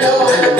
melhor.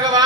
干嘛？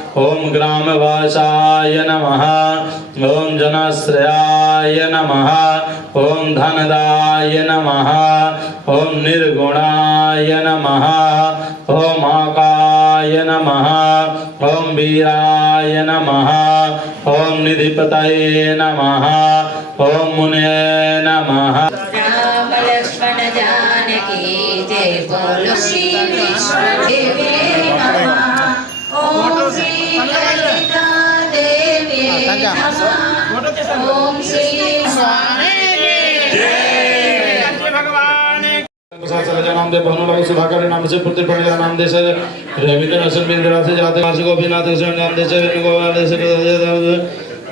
ॐ ग्रामवासाय नमः। ॐ जनश्रयाय नमः। ॐ धनदाय नमः। ॐ निर्गुणाय नमः। ॐ आकाय नमः। ॐ वीराय नमः। ॐ निधिपतये नमः। ॐ मुने नमः। जानकी जय बोलो श्री विष्णु नमः ओम श्री स्वामी। लक्ष्मी भगवान के नाम दे भानु लगे सुधाकर नाम से पुत्र पढ़िया नाम दे से रविंद्र नसन बिंद्रा से जाते काशी गोपीनाथ कृष्ण नाम दे से गोपाल से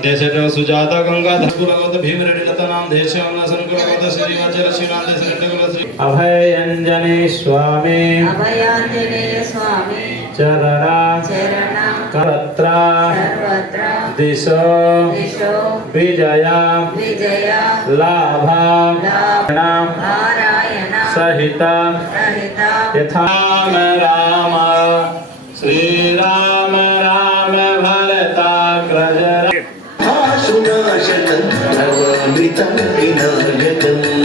जैसे तो सुजाता गंगा धकुलगत भीम रेड्डी नाम दे से अमलासन कुलगत श्री श्री नाम दे से रेड्डी कुल श्री अभय अंजनी स्वामी। अभयांजनेय चरणा। चरण। सर्वत्र दिशो दिशो विजया विजया लाभा नाम सहिता सहिता यथा राम राम श्री राम राम भरताग्रज सुनाशनं नवमृतं विनायकम्।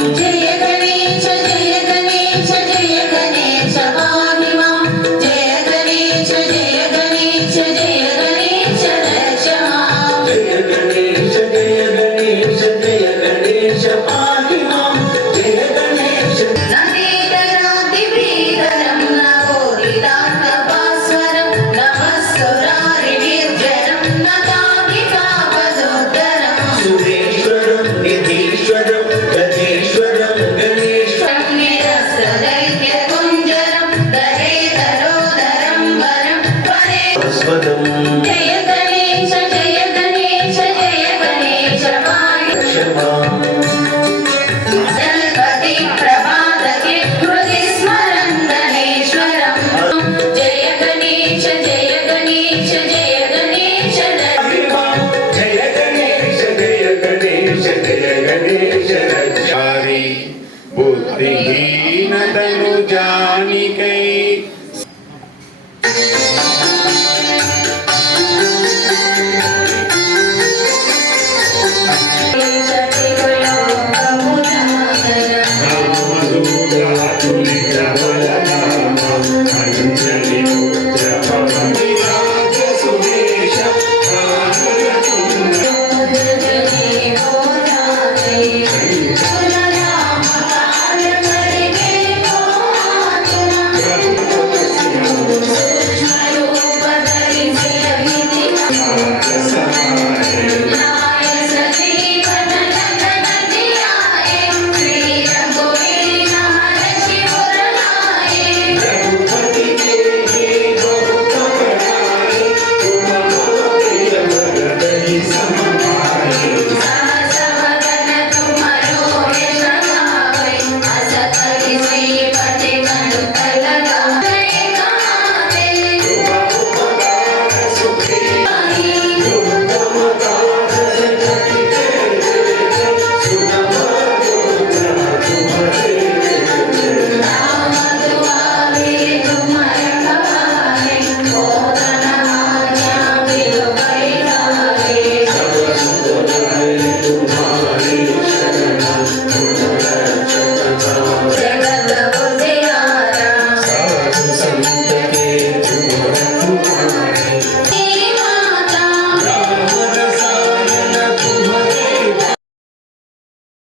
పద్మం జయ గణేశ జయ గణేశ జయ